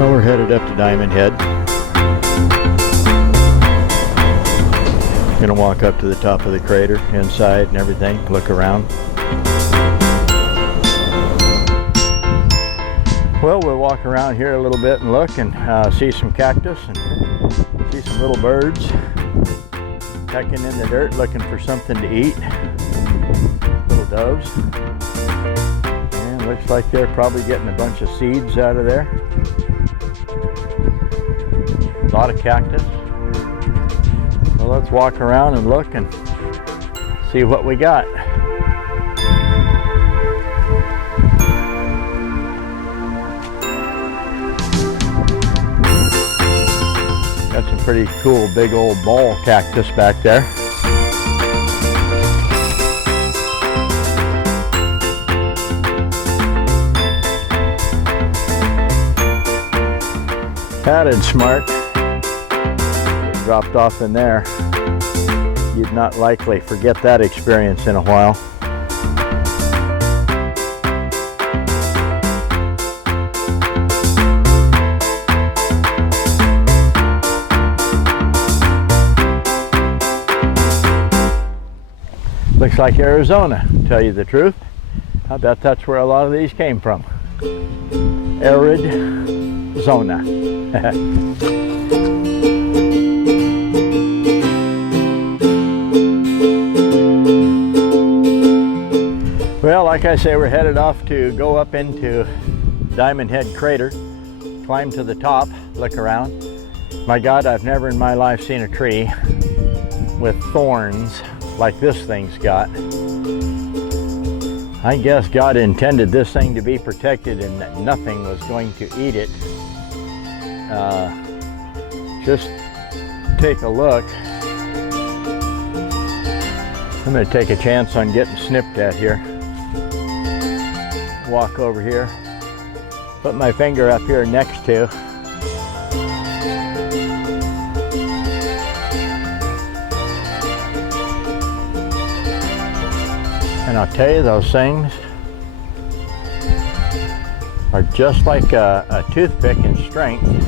Well, we're headed up to Diamond Head. Gonna walk up to the top of the crater, inside and everything, look around. Well, we'll walk around here a little bit and look and see some cactus and see some little birds pecking in the dirt looking for something to eat. Little doves. And looks like they're probably getting a bunch of seeds out of there. A lot of cactus. Well, let's walk around and look and see what we got. Got some pretty cool big old ball cactus back there. Padded smart. Dropped off in there. You'd not likely forget that experience in a while. Looks like Arizona, to tell you the truth. I bet that's where a lot of these came from. Arid zona. Well, like I say, we're headed off to go up into Diamond Head Crater, climb to the top, look around. My God, I've never in my life seen a tree with thorns like this thing's got. I guess God intended this thing to be protected and that nothing was going to eat it. Just take a look. I'm going to take a chance on getting snipped at here. Walk over here, put my finger up here next to. And I'll tell you, those things are just like a toothpick in strength and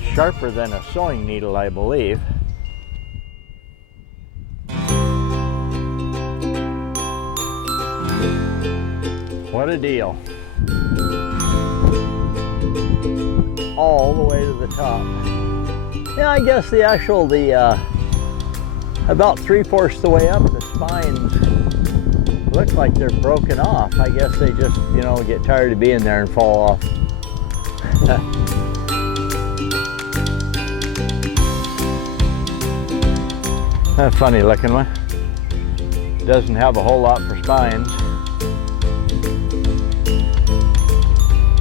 sharper than a sewing needle, I believe. What a deal. All the way to the top. Yeah, I guess about 3/4 the way up, the spines look like they're broken off. I guess they just, get tired of being there and fall off. A funny looking one. Doesn't have a whole lot for spines.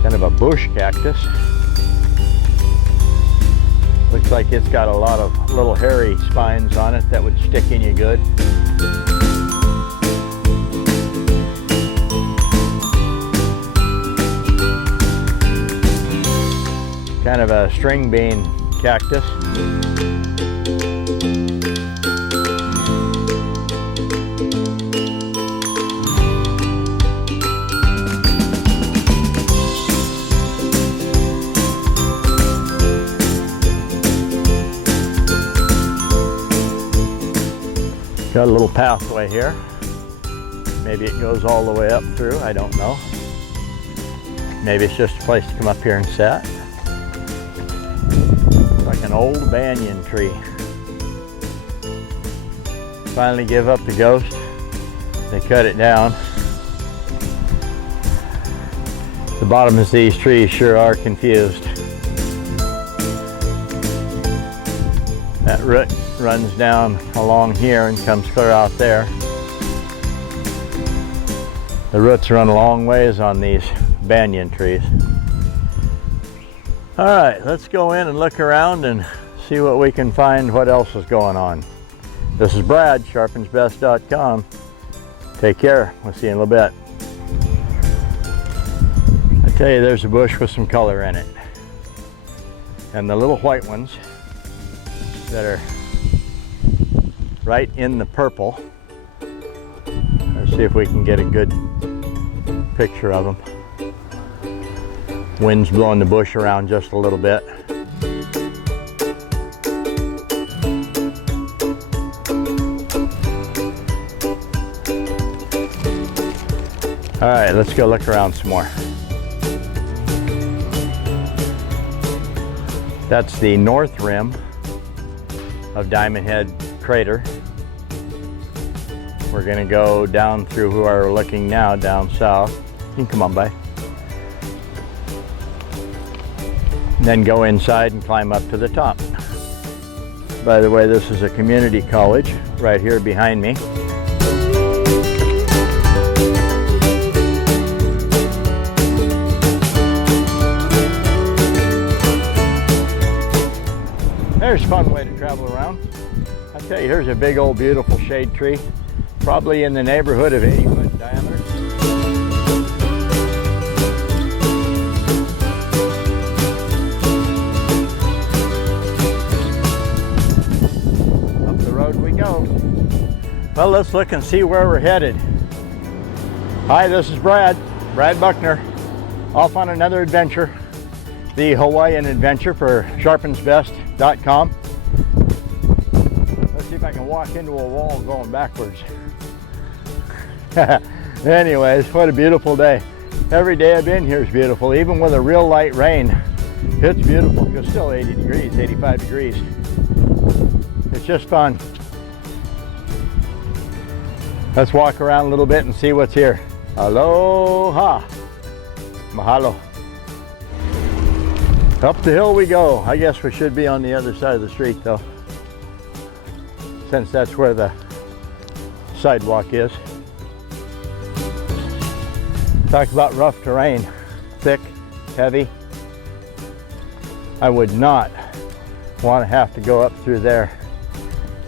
Kind of a bush cactus. Looks like it's got a lot of little hairy spines on it that would stick in you good. Kind of a string bean cactus. Got a little pathway here. Maybe it goes all the way up through, I don't know. Maybe it's just a place to come up here and sit. It's like an old banyan tree. Finally give up the ghost. They cut it down. The bottoms of these trees sure are confused. That root runs down along here and comes clear out there. The roots run a long ways on these banyan trees. All right, let's go in and look around and see what we can find, what else is going on. This is Brad, sharpensbest.com. Take care. We'll see you in a little bit. I tell you, there's a bush with some color in it. And the little white ones that are right in the purple. Let's see if we can get a good picture of them. Wind's blowing the bush around just a little bit. All right, let's go look around some more. That's the north rim of Diamond Head crater. We're gonna go down through where we're looking now, down south. You can come on by. And then go inside and climb up to the top. By the way, this is a community college right here behind me. There's a fun way to travel around. I tell you, here's a big old beautiful shade tree, probably in the neighborhood of 80 foot in diameter. Up the road we go. Well, let's look and see where we're headed. Hi, this is Brad Buckner, off on another adventure. The Hawaiian adventure for sharpensbest.com. Let's see if I can walk into a wall going backwards. Anyways, what a beautiful day. Every day I've been here is beautiful, even with a real light rain. It's beautiful. It's still 80 degrees, 85 degrees. It's just fun. Let's walk around a little bit and see what's here. Aloha. Mahalo. Up the hill we go. I guess we should be on the other side of the street though, since that's where the sidewalk is. Talk about rough terrain, thick, heavy. I would not want to have to go up through there.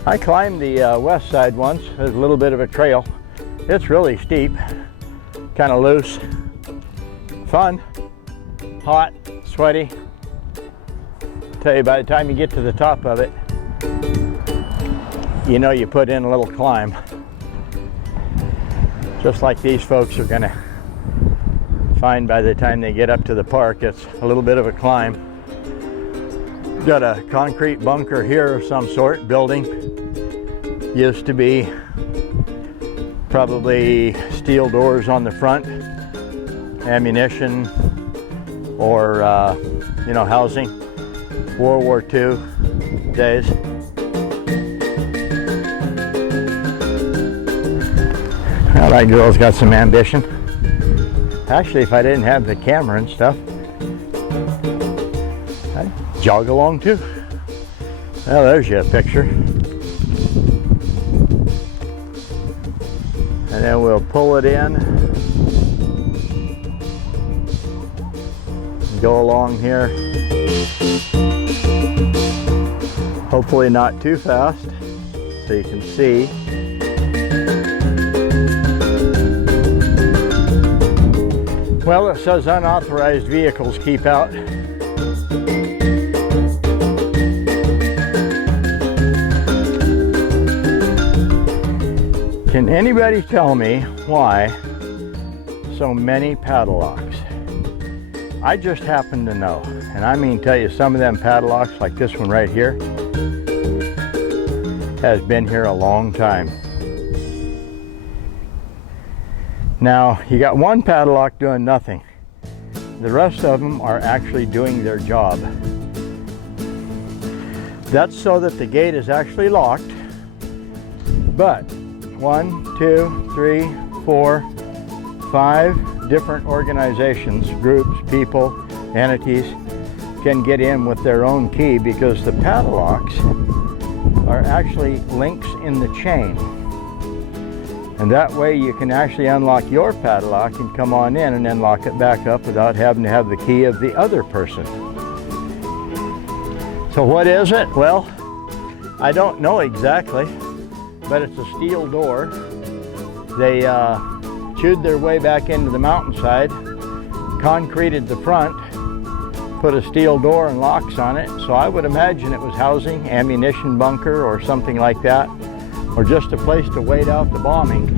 I climbed the west side once. There's a little bit of a trail. It's really steep, kind of loose, fun, hot, sweaty. Tell you, by the time you get to the top of it, you know you put in a little climb. Just like these folks are gonna find by the time they get up to the park. It's a little bit of a climb. Got a concrete bunker here of some sort, building. Used to be probably steel doors on the front, ammunition, or you know, housing. World War II days. Well, that girl's got some ambition. Actually, if I didn't have the camera and stuff, I'd jog along too. Well, there's you a picture. And then we'll pull it in and go along here. Hopefully not too fast, so you can see. Well, it says unauthorized vehicles keep out. Can anybody tell me why so many padlocks? I just happen to know, and I mean tell you, some of them padlocks, like this one right here, has been here a long time. Now, you got one padlock doing nothing. The rest of them are actually doing their job. That's so that the gate is actually locked, but 1, 2, 3, 4, 5 different organizations, groups, people, entities can get in with their own key, because the padlocks are actually links in the chain. And that way you can actually unlock your padlock and come on in and then lock it back up without having to have the key of the other person. So what is it? Well, I don't know exactly, but it's a steel door. They chewed their way back into the mountainside, concreted the front, put a steel door and locks on it. So I would imagine it was housing, ammunition bunker or something like that, or just a place to wait out the bombing.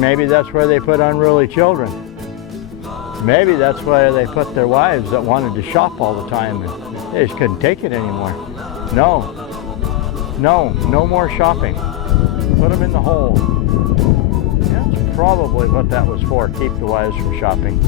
Maybe that's where they put unruly children. Maybe that's why they put their wives that wanted to shop all the time, and they just couldn't take it anymore. No, no more shopping. Put them in the hole. That's probably what that was for, keep the wives from shopping.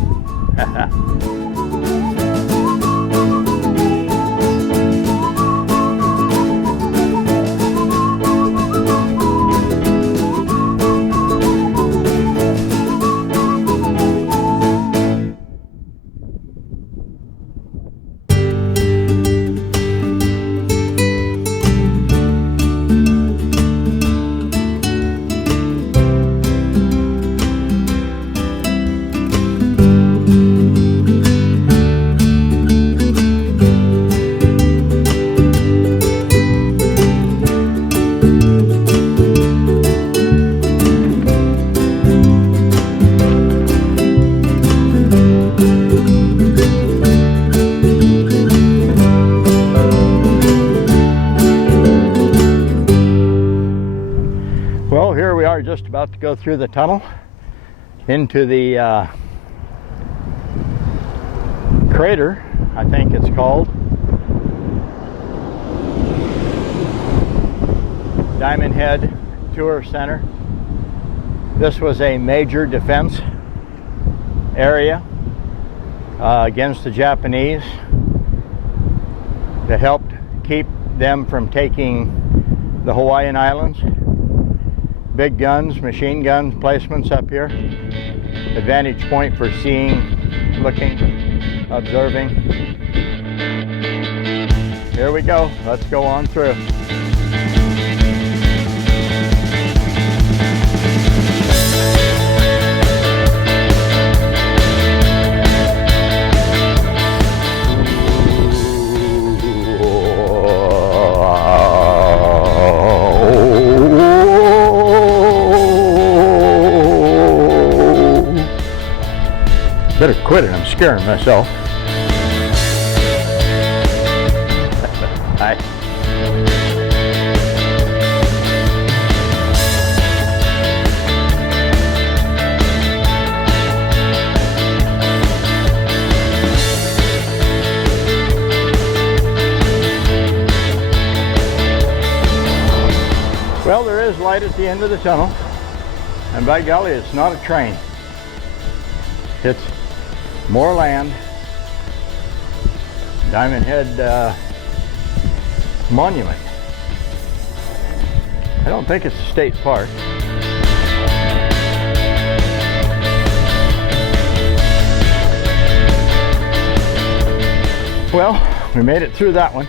Well, here we are just about to go through the tunnel into the crater, I think it's called. Diamond Head Tour Center. This was a major defense area against the Japanese that helped keep them from taking the Hawaiian Islands. Big guns, machine gun placements up here. Advantage point for seeing, looking, observing. Here we go. Let's go on through. Better quit it, I'm scaring myself. Hi. Well, there is light at the end of the tunnel, and by golly, it's not a train. It's more land. Diamond Head Monument. I don't think it's a state park. Well, we made it through that one.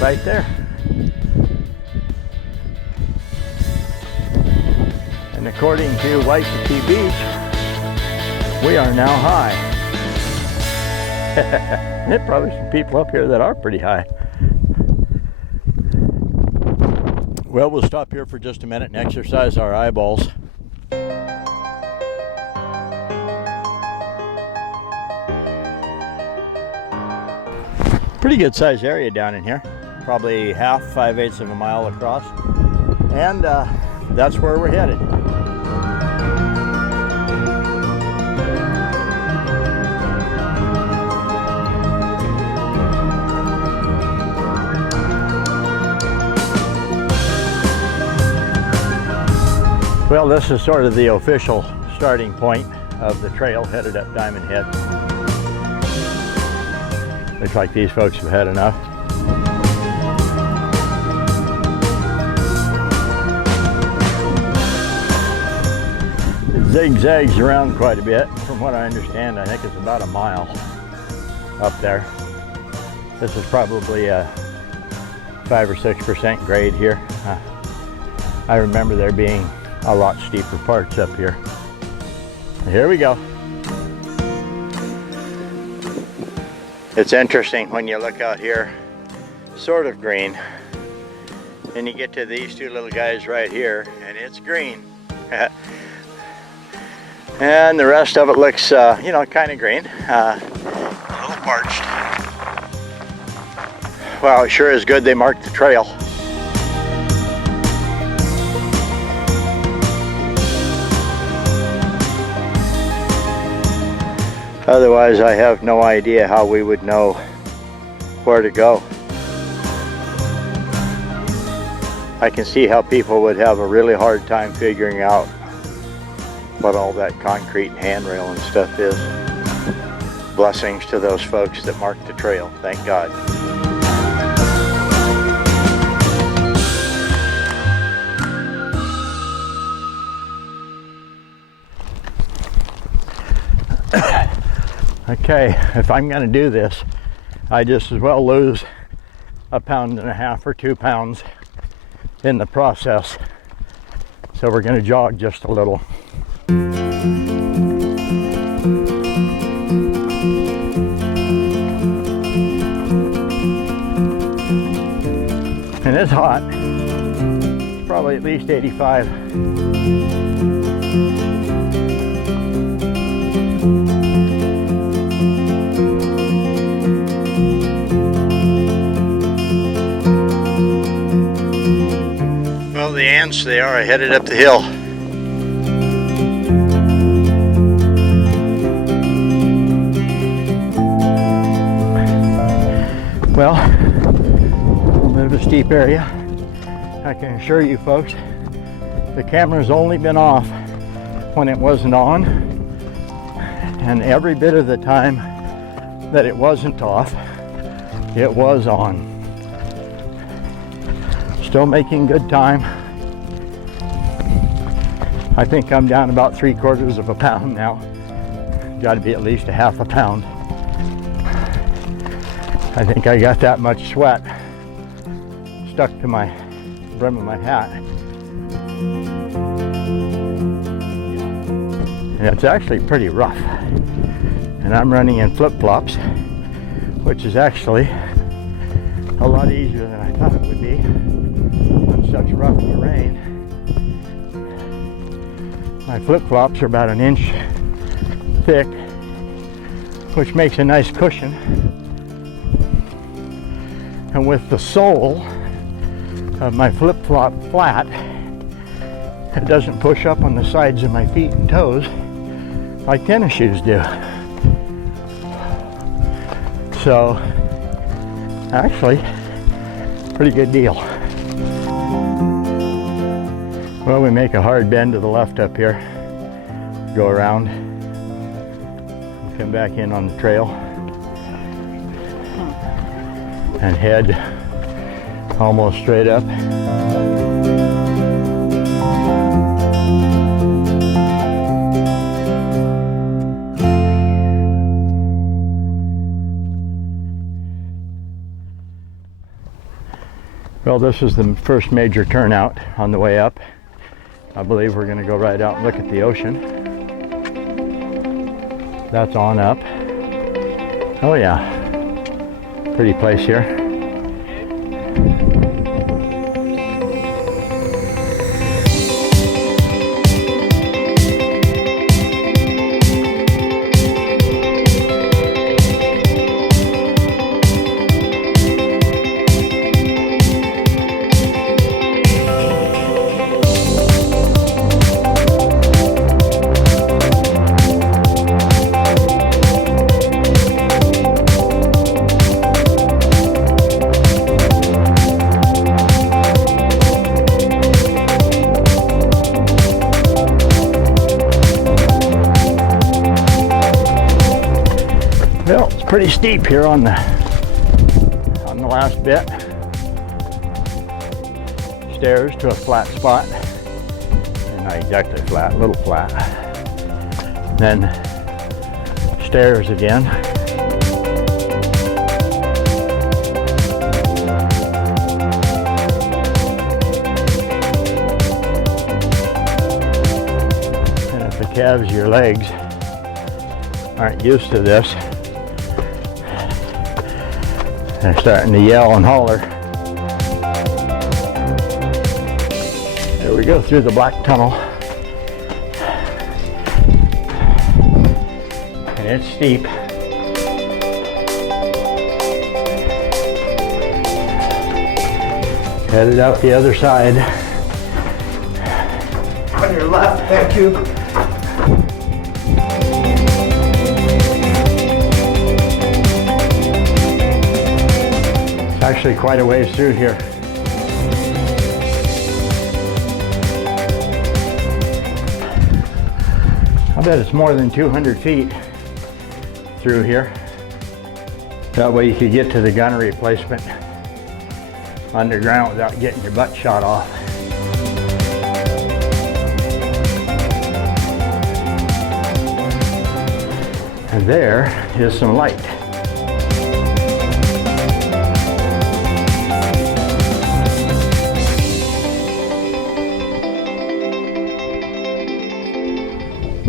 Right there. And according to Waikiki Beach, we are now high. There's probably some people up here that are pretty high. Well, we'll stop here for just a minute and exercise our eyeballs. Pretty good sized area down in here. Probably half, 5/8 of a mile across. And that's where we're headed. Well, this is sort of the official starting point of the trail headed up Diamond Head. Looks like these folks have had enough. It zigzags around quite a bit. From what I understand, I think it's about a mile up there. This is probably a 5 or 6% grade here. I remember there being a lot steeper parts up here. Here we go. It's interesting when you look out here, sort of green, and you get to these two little guys right here, and it's green. And the rest of it looks, you know, kind of green, a little parched. Wow, it sure is good they marked the trail. Otherwise, I have no idea how we would know where to go. I can see how people would have a really hard time figuring out what all that concrete and handrail and stuff is. Blessings to those folks that marked the trail, thank God. Okay, if I'm going to do this, I just as well lose 1.5 pounds or 2 pounds in the process. So we're going to jog just a little. And it's hot. It's probably at least 85. Well, the ants, they are headed up the hill. Well, a bit of a steep area. I can assure you folks, the camera's only been off when it wasn't on, and every bit of the time that it wasn't off, it was on. Still making good time. I think I'm down about 3/4 pound now. Got to be at least 1/2 pound. I think I got that much sweat stuck to my brim of my hat. And it's actually pretty rough. And I'm running in flip-flops, which is actually a lot easier than I thought it would be on such rough terrain. My flip-flops are about 1 inch thick, which makes a nice cushion. And with the sole of my flip-flop flat, it doesn't push up on the sides of my feet and toes like tennis shoes do. So, actually, pretty good deal. Well, we make a hard bend to the left up here, go around, and come back in on the trail, and head almost straight up. Well, this is the first major turnout on the way up. I believe we're going to go right out and look at the ocean. That's on up. Oh yeah, pretty place here. Well, it's pretty steep here on the last bit. Stairs to a flat spot. Not exactly flat, a little flat. Then stairs again. And if the calves of your legs aren't used to this, they're starting to yell and holler. There we go through the black tunnel. And it's steep. Headed out the other side. On your left, thank you. Actually quite a ways through here. I bet it's more than 200 feet through here. That way you could get to the gunnery placement underground without getting your butt shot off. And there is some light.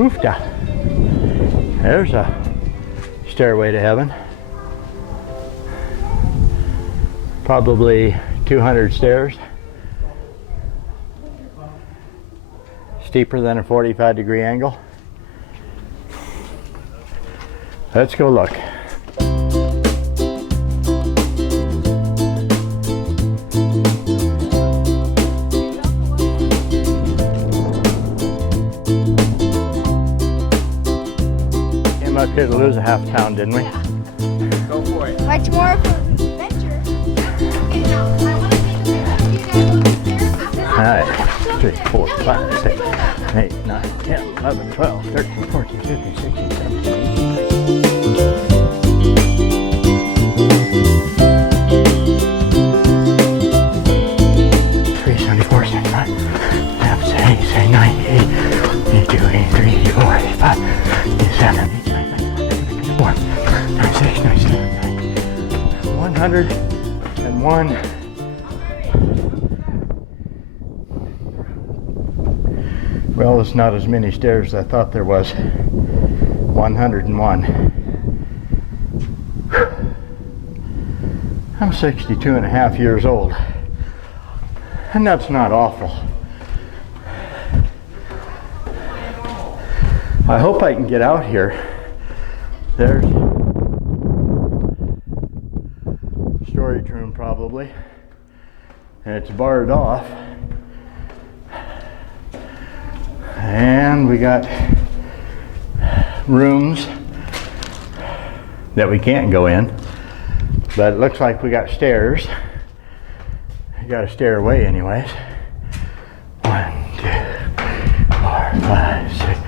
Oofta. There's a stairway to heaven. Probably 200 stairs. Steeper than a 45-degree angle. Let's go look. Came up here to lose a half pound, didn't we? Yeah. Go for it. Much more of an adventure. Okay, now, I want to take a picture of you guys over there. All right. 3, 4, 5, 6, 8, 9, 10, 11, 12, 13, 14, 15, 16, 17, 18, 19. And one. Well, it's not as many stairs as I thought there was. 101. I'm 62 and a half years old, and that's not awful. I hope I can get out here. There's storage room probably, and it's barred off, and we got rooms that we can't go in, but it looks like we got stairs. We got a stairway anyways. 1, 2, 4, 5, 6,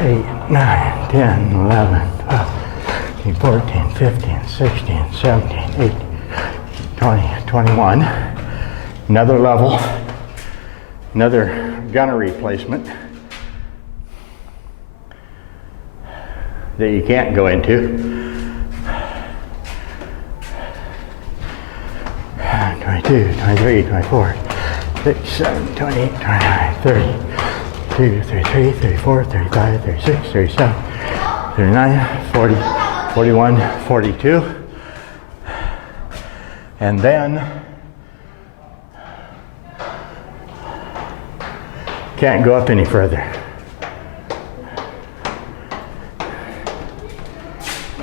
8, 9, 10, 11, 12, 13, 14, 15, 16, 17, 18, 20, 21. Another level, another gunnery placement that you can't go into. 22, 23, 24, 27, 28, 29, 30, 32, 33, 34, 35, 36, 37, 39, 40, 41, 42. And then can't go up any further.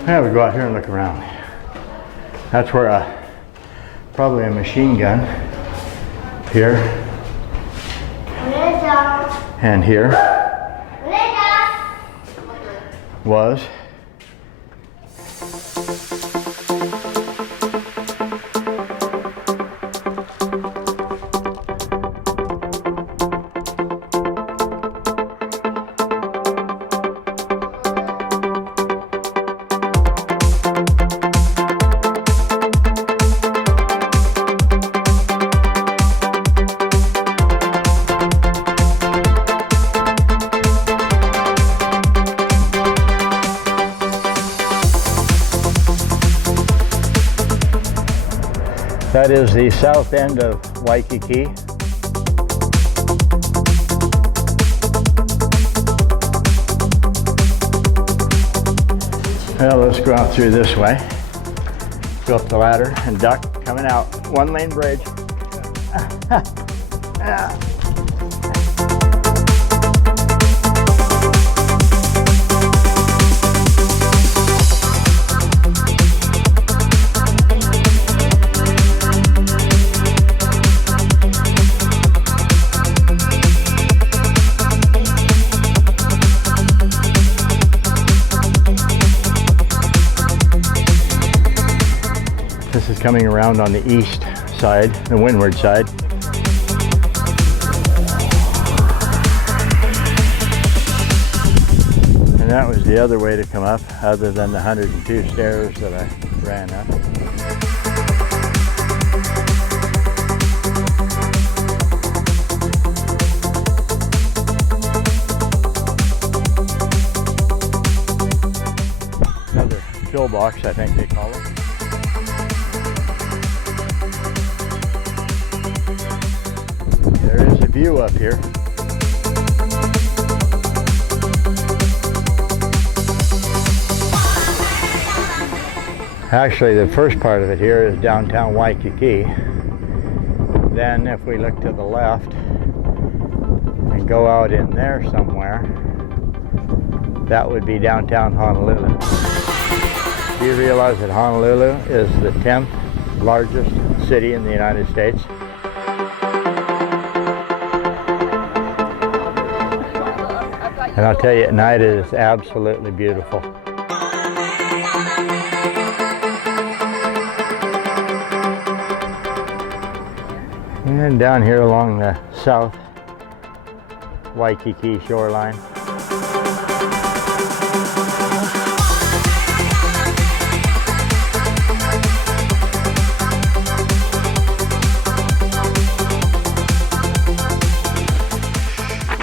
Yeah, we go out here and look around. That's where probably a machine gun here and here was. That is the south end of Waikiki. Well, let's go out through this way. Go up the ladder and duck coming out. One lane bridge. This is coming around on the east side, the windward side. And that was the other way to come up, other than the 102 stairs that I ran up. Another pillbox, I think they call it. There is a view up here. Actually, the first part of it here is downtown Waikiki. Then if we look to the left and go out in there somewhere, that would be downtown Honolulu. Do you realize that Honolulu is the 10th largest city in the United States? And I'll tell you, at night it is absolutely beautiful. And down here along the south Waikiki shoreline.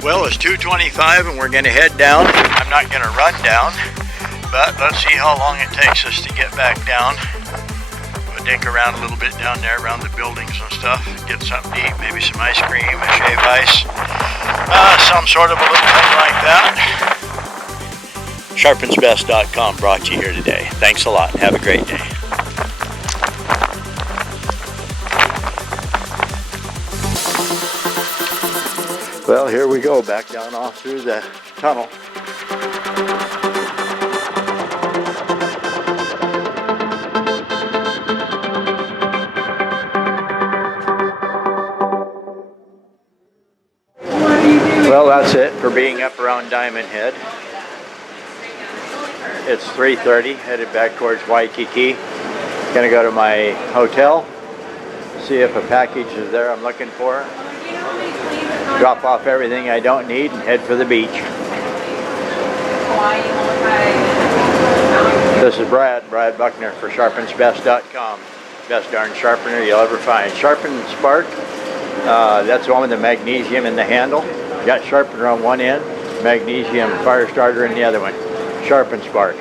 Well, it's 2:25 and we're going to head down. I'm not going to run down, but let's see how long it takes us to get back down. We'll dink around a little bit down there around the buildings and stuff, get something to eat, maybe some ice cream, a shave ice, some sort of a little thing like that. Sharpensbest.com brought you here today. Thanks a lot and have a great day. Well, here we go, back down off through the tunnel. Well, that's it for being up around Diamond Head. It's 3:30, headed back towards Waikiki. Gonna go to my hotel, see if a package is there I'm looking for. Drop off everything I don't need and head for the beach. This is Brad Buckner for Sharpensbest.com. Best darn sharpener you'll ever find. Sharpen Spark, that's the one with the magnesium in the handle. Got sharpener on one end, magnesium fire starter in the other one. Sharpen Spark.